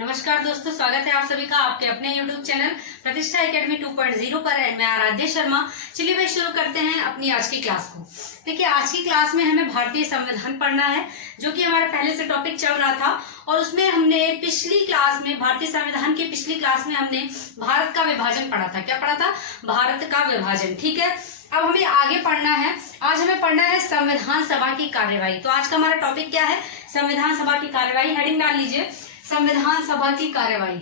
नमस्कार दोस्तों, स्वागत है आप सभी का आपके अपने YouTube चैनल प्रतिष्ठा एकेडमी 2.0 पर। मैं आराध्या शर्मा। चलिए भाई शुरू करते हैं अपनी आज की क्लास को। देखिए, आज की क्लास में हमें भारतीय संविधान पढ़ना है, जो कि हमारा पहले से टॉपिक चल रहा था। और उसमें हमने पिछली क्लास में, भारतीय संविधान की पिछली क्लास में हमने भारत का विभाजन पढ़ा था। क्या पढ़ा था? भारत का विभाजन। ठीक है, अब हमें आगे पढ़ना है। आज हमें पढ़ना है संविधान सभा की कार्यवाही। तो आज का हमारा टॉपिक क्या है? संविधान सभा की कार्यवाही। हेडिंग डाल लीजिए, संविधान सभा की कार्यवाही।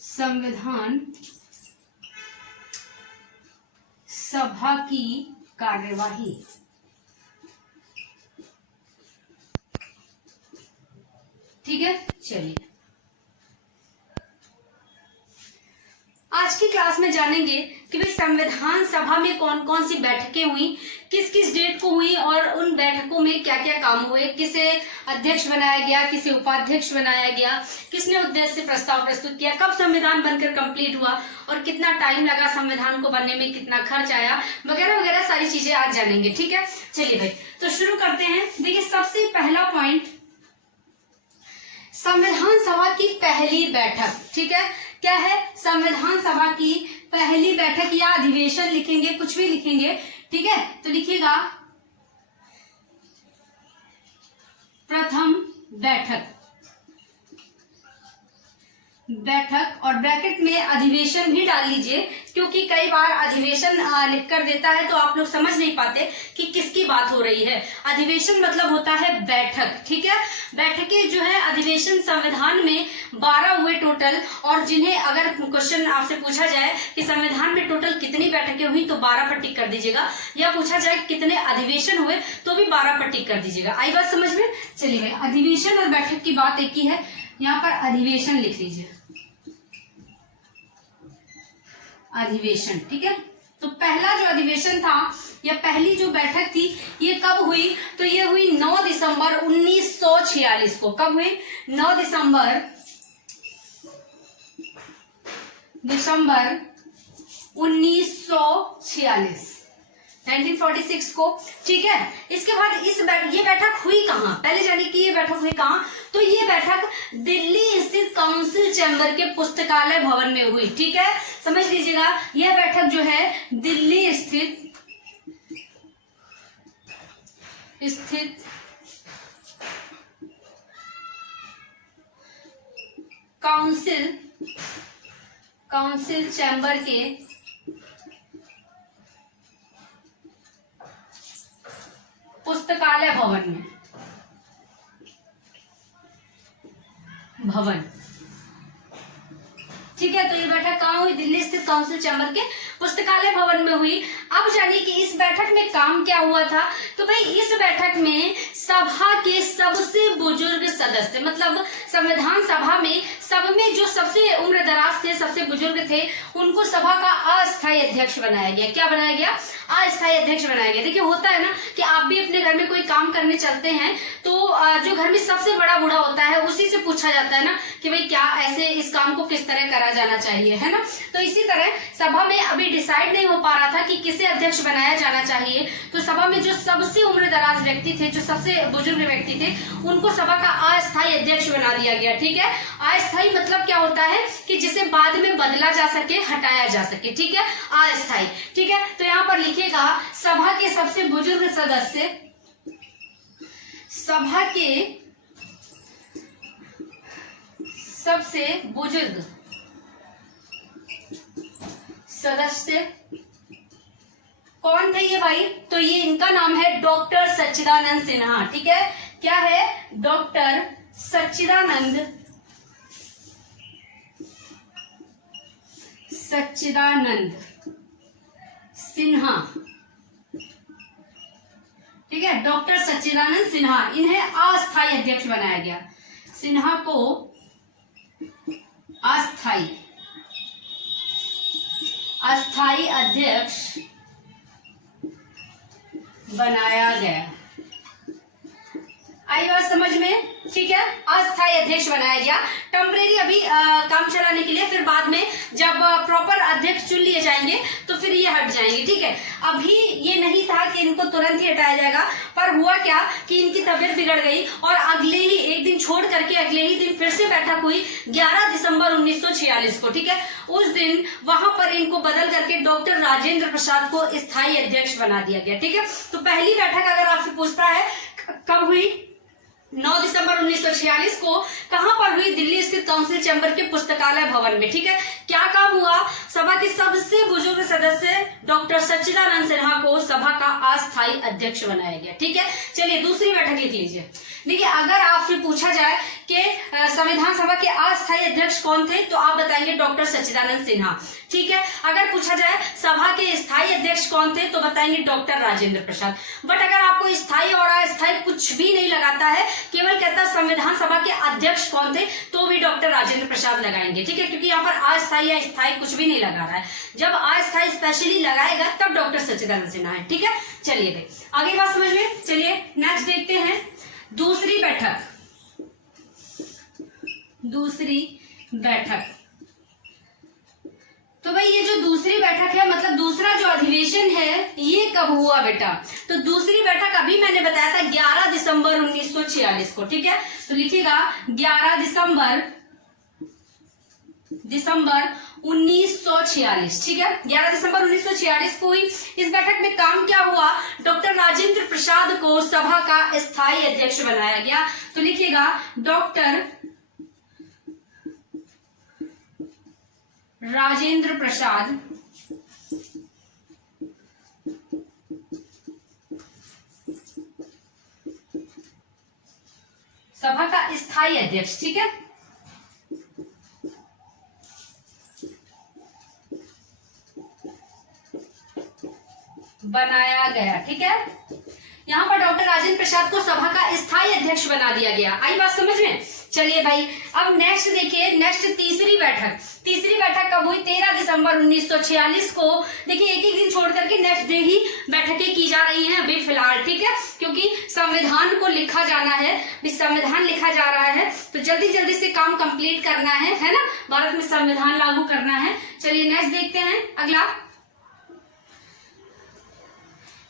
संविधान सभा की कार्यवाही। ठीक है, चलिए आज की क्लास में जानेंगे कि भाई संविधान सभा में कौन कौन सी बैठकें हुई, किस किस डेट को हुई और उन बैठकों में क्या क्या काम हुए, किसे अध्यक्ष बनाया गया, किसे उपाध्यक्ष बनाया गया, किसने उद्देश्य प्रस्ताव प्रस्तुत किया, कब संविधान बनकर कंप्लीट हुआ और कितना टाइम लगा संविधान को बनने में, कितना खर्च आया, वगैरह वगैरह सारी चीजें आज जानेंगे। ठीक है, चलिए भाई तो शुरू करते हैं। देखिए, सबसे पहला पॉइंट, संविधान सभा की पहली बैठक। ठीक है, क्या है? संविधान सभा की पहली बैठक या अधिवेशन लिखेंगे, कुछ भी लिखेंगे। ठीक है, तो लिखिएगा प्रथम बैठक। बैठक और ब्रैकेट में अधिवेशन भी डाल लीजिए, क्योंकि कई बार अधिवेशन लिख कर देता है तो आप लोग समझ नहीं पाते कि किसकी बात हो रही है। अधिवेशन मतलब होता है बैठक। ठीक है, बैठकें जो है अधिवेशन संविधान में 12 हुए टोटल। और जिन्हें अगर क्वेश्चन आपसे पूछा जाए कि संविधान में टोटल कितनी बैठकें हुई तो 12 पर टिक कर दीजिएगा, या पूछा जाए कितने अधिवेशन हुए तो भी 12 पर टिक कर दीजिएगा। आई बात समझ में? चलिए, अधिवेशन और बैठक की बात एक ही है। यहाँ पर अधिवेशन लिख लीजिए, अधिवेशन। ठीक है, तो पहला जो अधिवेशन था या पहली जो बैठक थी, ये कब हुई? तो ये हुई 9 दिसंबर 1946 को। कब हुई? 9 दिसंबर 1946 को। ठीक है, इसके बाद ये बैठक हुई कहाँ? पहले जानिए कि ये बैठक हुई कहाँ। तो ये बैठक दिल्ली स्थित काउंसिल चैम्बर के पुस्तकालय भवन में हुई। ठीक है, समझ लीजिएगा, यह बैठक जो है दिल्ली स्थित काउंसिल चैम्बर के पुस्तकालय भवन। ठीक है, तो ये बैठक कहाँ हुई? दिल्ली स्थित काउंसिल चैम्बर के पुस्तकालय भवन में हुई। अब जानिए कि इस बैठक में काम क्या हुआ था। तो भाई इस बैठक में सभा के सबसे बुजुर्ग सदस्य, मतलब संविधान सभा में सब में जो सबसे उम्र दराज थे, सबसे बुजुर्ग थे, उनको सभा का अस्थायी अध्यक्ष बनाया गया। क्या बनाया गया? अस्थायी अध्यक्ष बनाया गया। देखिए, होता है ना कि आप भी अपने घर में कोई काम करने चलते हैं तो जो घर में सबसे बड़ा बूढ़ा होता है उसी से पूछा जाता है ना कि भाई क्या ऐसे इस काम को किस तरह करा जाना चाहिए, है ना। तो इसी तरह सभा में अभी डिसाइड नहीं हो पा रहा था कि किसे अध्यक्ष बनाया जाना चाहिए। तो सभा में जो सबसे उम्र दराज व्यक्ति थे, जो सबसे बुजुर्ग व्यक्ति थे, उनको सभा का अस्थायी अध्यक्ष बना दिया गया। ठीक है, अस्थायी मतलब क्या होता है कि जिसे बाद में बदला जा सके, हटाया जा सके। ठीक है, अस्थायी। ठीक है, तो यहाँ पर लिखिएगा सभा के सबसे बुजुर्ग सदस्य, सभा के सबसे बुजुर्ग सदस्य कौन थे ये भाई? तो ये इनका नाम है डॉक्टर सच्चिदानंद सिन्हा। ठीक है, क्या है? डॉक्टर सच्चिदानंद सिन्हा। ठीक है, डॉक्टर सच्चिदानंद सिन्हा, इन्हें अस्थायी अध्यक्ष बनाया गया। सिन्हा को अस्थायी अध्यक्ष बनाया गया। आई बात समझ में? ठीक है, अस्थायी अध्यक्ष बनाया गया, टेम्परेरी अभी काम चलाने के लिए, फिर बाद में जब प्रॉपर अध्यक्ष चुन लिए जाएंगे तो फिर ये हट जाएंगे। ठीक है, अभी ये नहीं था कि इनको तुरंत ही हटाया जाएगा, पर हुआ क्या कि इनकी तबीयत बिगड़ गई और अगले ही एक दिन छोड़ करके अगले ही दिन फिर से बैठक हुई 11 दिसंबर 1946 को। ठीक है, उस दिन वहां पर इनको बदल करके डॉक्टर राजेंद्र प्रसाद को स्थायी अध्यक्ष बना दिया गया। ठीक है, तो पहली बैठक अगर आपसे पूछता है कब हुई, 9 दिसंबर 1946 को, कहां पर हुई? दिल्ली स्थित काउंसिल चैम्बर के पुस्तकालय भवन में। ठीक है, क्या काम हुआ? सभा के सबसे बुजुर्ग सदस्य डॉक्टर सच्चिदानंद सिन्हा को सभा का अस्थायी अध्यक्ष बनाया गया। ठीक है, चलिए दूसरी बैठक लिख लीजिए। देखिए, अगर आपसे पूछा जाए कि संविधान सभा के अस्थायी अध्यक्ष कौन थे, तो आप बताएंगे डॉक्टर सच्चिदानंद सिन्हा। ठीक है, अगर पूछा जाए सभा के स्थायी अध्यक्ष कौन थे, तो बताएंगे डॉक्टर राजेंद्र प्रसाद। बट अगर आपको स्थायी और अस्थायी कुछ भी नहीं लगाता है, केवल कहता संविधान सभा के अध्यक्ष कौन थे, तो भी डॉक्टर राजेंद्र प्रसाद लगाएंगे। ठीक है, क्योंकि यहाँ पर अस्थायी या स्थायी कुछ भी नहीं लगा रहा है। जब अस्थायी स्पेशली लगाएगा तब डॉक्टर सच्चिदानंद सिन्हा है। ठीक है, चलिए भाई आगे बात समझ में। चलिए नेक्स्ट देखते हैं दूसरी बैठक। दूसरी बैठक, तो भाई ये जो दूसरी बैठक है, मतलब दूसरा जो अधिवेशन है, ये कब हुआ बेटा? तो दूसरी बैठक अभी मैंने बताया था 11 दिसंबर 1946 को। ठीक है, तो लिखिएगा 11 दिसंबर 1946। ठीक है, 11 दिसंबर 1946 को हुई। इस बैठक में काम क्या हुआ? डॉक्टर राजेंद्र प्रसाद को सभा का स्थायी अध्यक्ष बनाया गया। तो लिखिएगा डॉक्टर राजेंद्र प्रसाद सभा का स्थायी अध्यक्ष। ठीक है, बनाया गया। ठीक है, यहाँ पर डॉक्टर राजेंद्र प्रसाद को सभा का स्थायी अध्यक्ष बना दिया गया। आई बात समझ में? चलिए भाई अब नेक्स्ट देखिए, नेक्स्ट तीसरी बैठक। तीसरी बैठक कब हुई? 13 दिसंबर 1946 को। देखिए एक एक दिन छोड़ करके नेक्स्ट डे ही बैठकें की जा रही हैं अभी फिलहाल। ठीक है, क्योंकि संविधान को लिखा जाना है, संविधान लिखा जा रहा है, तो जल्दी जल्दी से काम कंप्लीट करना है ना, भारत में संविधान लागू करना है। चलिए नेक्स्ट देखते हैं अगला,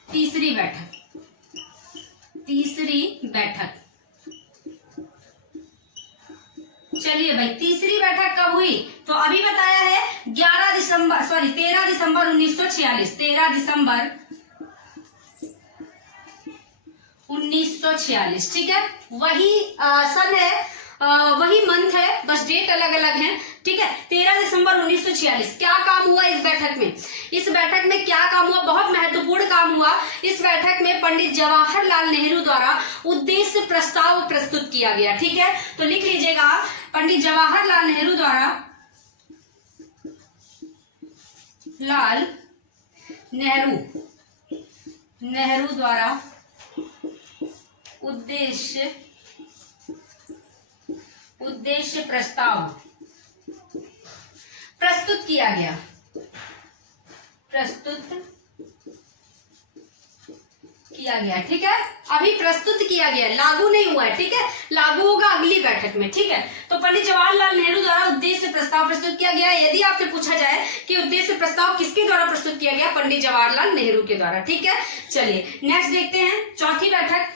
तीसरी बैठक। तीसरी बैठक, चलिए भाई तीसरी बैठक कब हुई? तो अभी बताया है 13 दिसंबर 1946। 13 दिसंबर 1946। ठीक है, वही सन है, वही मंथ है, बस डेट अलग अलग है। ठीक है, 13 दिसंबर 1946। क्या काम हुआ इस बैठक में? इस बैठक में क्या काम हुआ? बहुत महत्वपूर्ण काम हुआ। इस बैठक में पंडित जवाहरलाल नेहरू द्वारा उद्देश्य प्रस्ताव प्रस्तुत किया गया। ठीक है, तो लिख लीजिएगा पंडित जवाहरलाल नेहरू द्वारा नेहरू द्वारा उद्देश्य प्रस्ताव प्रस्तुत किया गया। ठीक है, अभी प्रस्तुत किया गया, लागू नहीं हुआ है। ठीक है, लागू होगा अगली बैठक में। ठीक है, तो पंडित जवाहरलाल नेहरू द्वारा उद्देश्य प्रस्ताव प्रस्तुत किया गया। यदि आपसे पूछा जाए कि उद्देश्य प्रस्ताव किसके द्वारा प्रस्तुत किया गया? पंडित जवाहरलाल नेहरू के द्वारा। ठीक है, चलिए नेक्स्ट देखते हैं चौथी बैठक।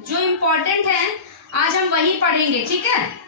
जो इम्पोर्टेंट है आज हम वही पढ़ेंगे। ठीक है,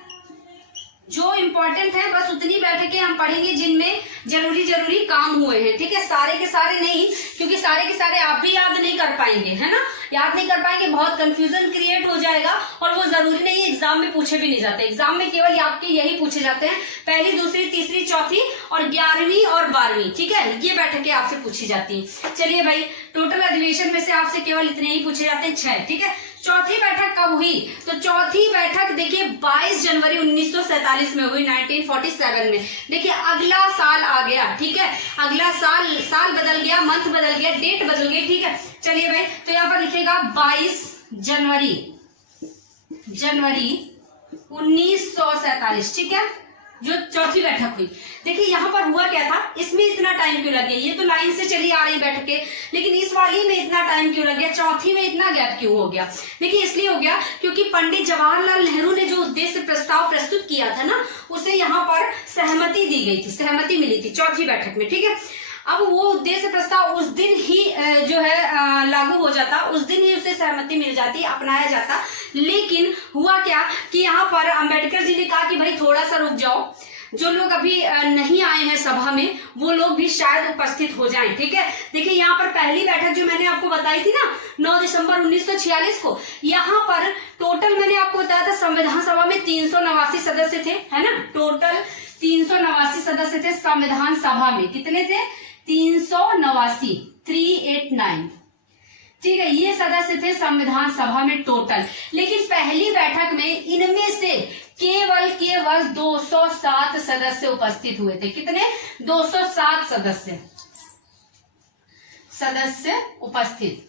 जो इम्पोर्टेंट है बस उतनी बैठकें हम पढ़ेंगे जिनमें जरूरी काम हुए हैं। ठीक है, सारे के सारे नहीं, क्योंकि सारे के सारे आप भी याद नहीं कर पाएंगे, है ना, याद नहीं कर पाएंगे, बहुत कंफ्यूजन क्रिएट हो जाएगा और वो जरूरी नहीं एग्जाम में पूछे भी नहीं जाते। एग्जाम में केवल आपके यही पूछे जाते हैं, पहली, दूसरी, तीसरी, चौथी और 11वीं और 12वीं। ठीक है, ये बैठकें आपसे पूछी जाती हैं। चलिए भाई, टोटल अधिवेशन में से आपसे केवल इतने ही पूछे जाते हैं, 6। ठीक है, चौथी बैठक कब हुई? तो चौथी बैठक देखिए 22 जनवरी 1947 में हुई, 1947 में। देखिए अगला साल आ गया। ठीक है, अगला साल बदल गया, मंथ बदल गया, डेट बदल गई। ठीक है, चलिए भाई, तो यहाँ पर लिखेगा 22 जनवरी 1947। ठीक है, जो चौथी बैठक हुई, देखिए यहाँ पर हुआ क्या था, इसमें इतना टाइम क्यों लग गया, ये तो लाइन से चली आ रही बैठकें, लेकिन इस वाली में इतना टाइम क्यों लग गया, चौथी में इतना गैप क्यों हो गया। देखिए इसलिए हो गया क्योंकि पंडित जवाहरलाल नेहरू ने जो उद्देश्य प्रस्ताव प्रस्तुत किया था ना, उसे यहाँ पर सहमति दी गई थी, सहमति मिली थी चौथी बैठक में, ठीक है। अब वो उद्देश्य प्रस्ताव उस दिन ही जो है लागू हो जाता, उस दिन ही उसे सहमति मिल जाती, अपनाया जाता। लेकिन हुआ क्या कि यहाँ पर अंबेडकर जी ने कहा कि भाई थोड़ा सा रुक जाओ, जो लोग अभी नहीं आए हैं सभा में वो लोग भी शायद उपस्थित हो जाएं, ठीक है। देखिए यहाँ पर पहली बैठक जो मैंने आपको बताई थी ना 9 दिसंबर 1946 को, यहाँ पर टोटल मैंने आपको बताया था संविधान सभा में 389 सदस्य थे, है ना, टोटल 389 सदस्य थे संविधान सभा में। कितने थे? 389, 389, ठीक है, ये सदस्य थे संविधान सभा में टोटल। लेकिन पहली बैठक में इनमें से केवल 207 सदस्य उपस्थित हुए थे। कितने? 207 सदस्य उपस्थित,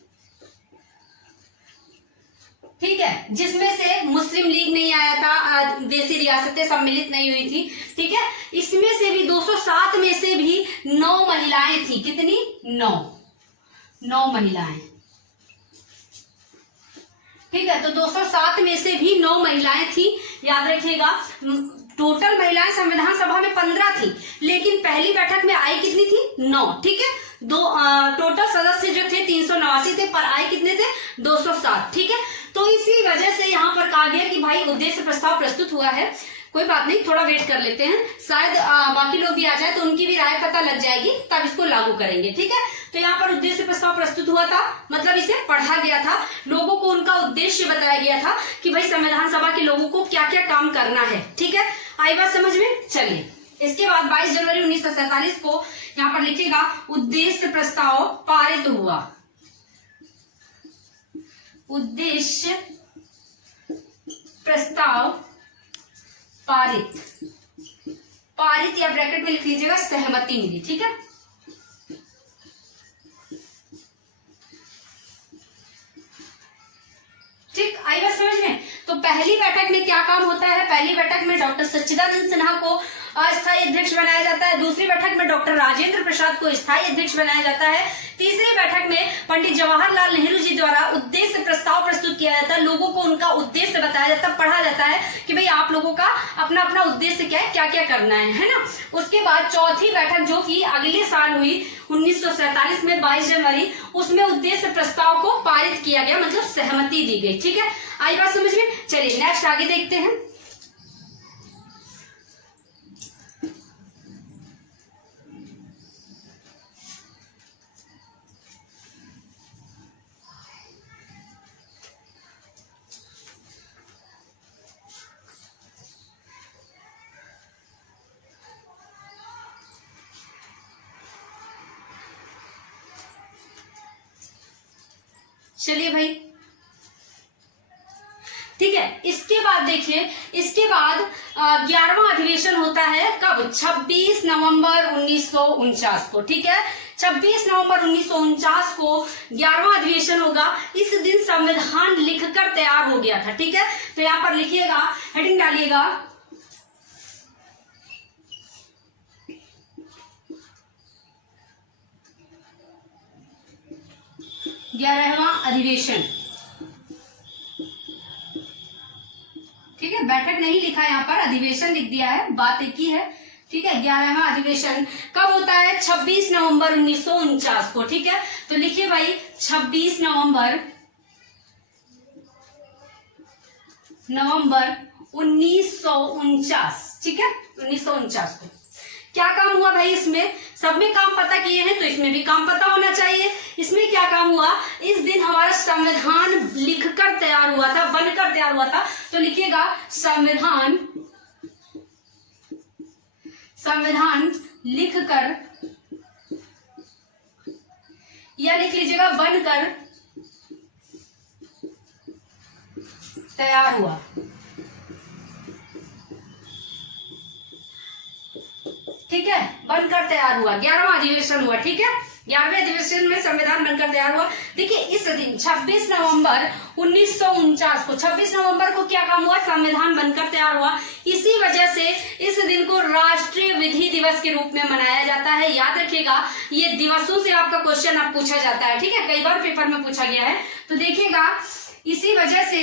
ठीक है, जिसमें से मुस्लिम लीग नहीं आया था, देशी रियासतें सम्मिलित नहीं हुई थी, ठीक है। इसमें से भी 207 में से भी 9 महिलाएं थी। कितनी? 9 महिलाएं, ठीक है। तो 207 में से भी 9 महिलाएं थी, याद रखिएगा। टोटल महिलाएं संविधान सभा में 15 थी, लेकिन पहली बैठक में आई कितनी थी? 9, ठीक है। टोटल सदस्य जो थे 389 थे, पर आए कितने थे? 207, ठीक है। तो इसी वजह से यहाँ पर कहा गया कि भाई उद्देश्य प्रस्ताव प्रस्तुत हुआ है, कोई बात नहीं, थोड़ा वेट कर लेते हैं, शायद बाकी लोग भी आ जाए तो उनकी भी राय पता लग जाएगी, तब इसको लागू करेंगे, ठीक है। तो यहाँ पर उद्देश्य प्रस्ताव प्रस्तुत हुआ था, मतलब इसे पढ़ा गया था, लोगों को उनका उद्देश्य बताया गया था कि भाई संविधान सभा के लोगों को क्या क्या काम करना है, ठीक है। आई बात समझ में? चलिए, इसके बाद 22 जनवरी 1947 को यहाँ पर लिखिएगा उद्देश्य प्रस्ताव पारित हुआ। उद्देश्य प्रस्ताव पारित, पारित या ब्रैकेट में लिख लीजिएगा सहमति मिली, ठीक है। ठीक, आई बात समझ में? तो पहली बैठक में क्या काम होता है? पहली बैठक में डॉक्टर सच्चिदानंद सिन्हा को अस्थायी अध्यक्ष बनाया जाता है। दूसरी बैठक में डॉक्टर राजेंद्र प्रसाद को स्थायी अध्यक्ष बनाया जाता है। तीसरी बैठक में पंडित जवाहरलाल नेहरू जी द्वारा उद्देश्य प्रस्ताव प्रस्तुत किया जाता है, लोगों को उनका उद्देश्य बताया जाता है, पढ़ा जाता है कि भाई आप लोगों का अपना अपना उद्देश्य क्या है, क्या क्या करना है ना। उसके बाद चौथी बैठक जो कि अगले साल हुई 1947 में 22 जनवरी, उसमें उद्देश्य प्रस्ताव को पारित किया गया, मतलब सहमति दी गई, ठीक है। आई बात समझ में? चलिए नेक्स्ट आगे देखते हैं। चलिए भाई, ठीक है। इसके बाद देखिए, इसके बाद 11वां अधिवेशन होता है कब? 26 नवंबर 1949 को, ठीक है। 26 नवंबर 1949 को 11वां अधिवेशन होगा। इस दिन संविधान लिखकर तैयार हो गया था, ठीक है। तो यहाँ पर लिखिएगा, हेडिंग डालिएगा, ग्यारहवां अधिवेशन, ठीक है। बैठक नहीं लिखा यहाँ पर, अधिवेशन लिख दिया है, बात एक ही है, ठीक है। 11वां अधिवेशन कब होता है? 26 नवंबर 1949 को, ठीक है। तो लिखिए भाई 26 नवंबर 1949, ठीक है, 1949 को। क्या काम हुआ भाई इसमें? सब में काम पता किए हैं तो इसमें भी काम पता होना चाहिए। इसमें क्या काम हुआ? इस दिन हमारा संविधान लिखकर तैयार हुआ था, बनकर तैयार हुआ था। तो लिखिएगा संविधान लिखकर, या लिख लीजिएगा बनकर तैयार हुआ, ठीक है, बनकर तैयार हुआ। 11वां अधिवेशन हुआ, ठीक है। 11वें अधिवेशन में संविधान बनकर तैयार हुआ। देखिए इस दिन 26 नवंबर 1949 को, 26 नवंबर को क्या काम हुआ, संविधान बनकर तैयार हुआ। इसी वजह से इस दिन को राष्ट्रीय विधि दिवस के रूप में मनाया जाता है। याद रखिएगा, ये दिवसों से आपका क्वेश्चन अब पूछा जाता है, ठीक है, कई बार पेपर में पूछा गया है। तो देखिएगा इसी वजह से,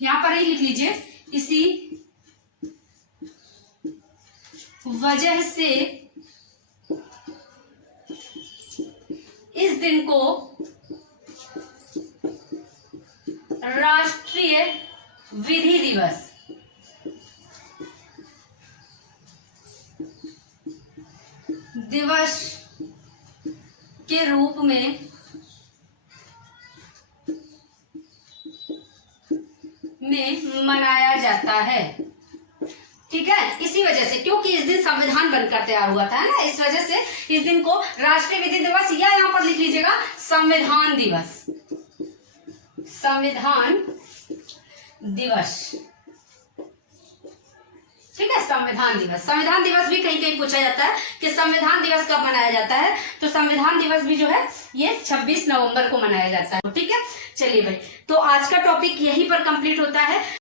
यहाँ पर ही लिख लीजिए, इसी वजह से इस दिन को राष्ट्रीय विधि दिवस के रूप में मनाया जाता है, ठीक है। इसी वजह से, क्योंकि इस दिन संविधान बनकर तैयार हुआ था, है ना, इस वजह से इस दिन को राष्ट्रीय विधि दिवस, या यहाँ पर लिख लीजिएगा संविधान दिवस, संविधान दिवस, ठीक है, संविधान दिवस। संविधान दिवस भी कहीं कहीं पूछा जाता है कि संविधान दिवस कब मनाया जाता है, तो संविधान दिवस भी जो है ये 26 नवंबर को मनाया जाता है, ठीक है। चलिए भाई, तो आज का टॉपिक यहीं पर कंप्लीट होता है।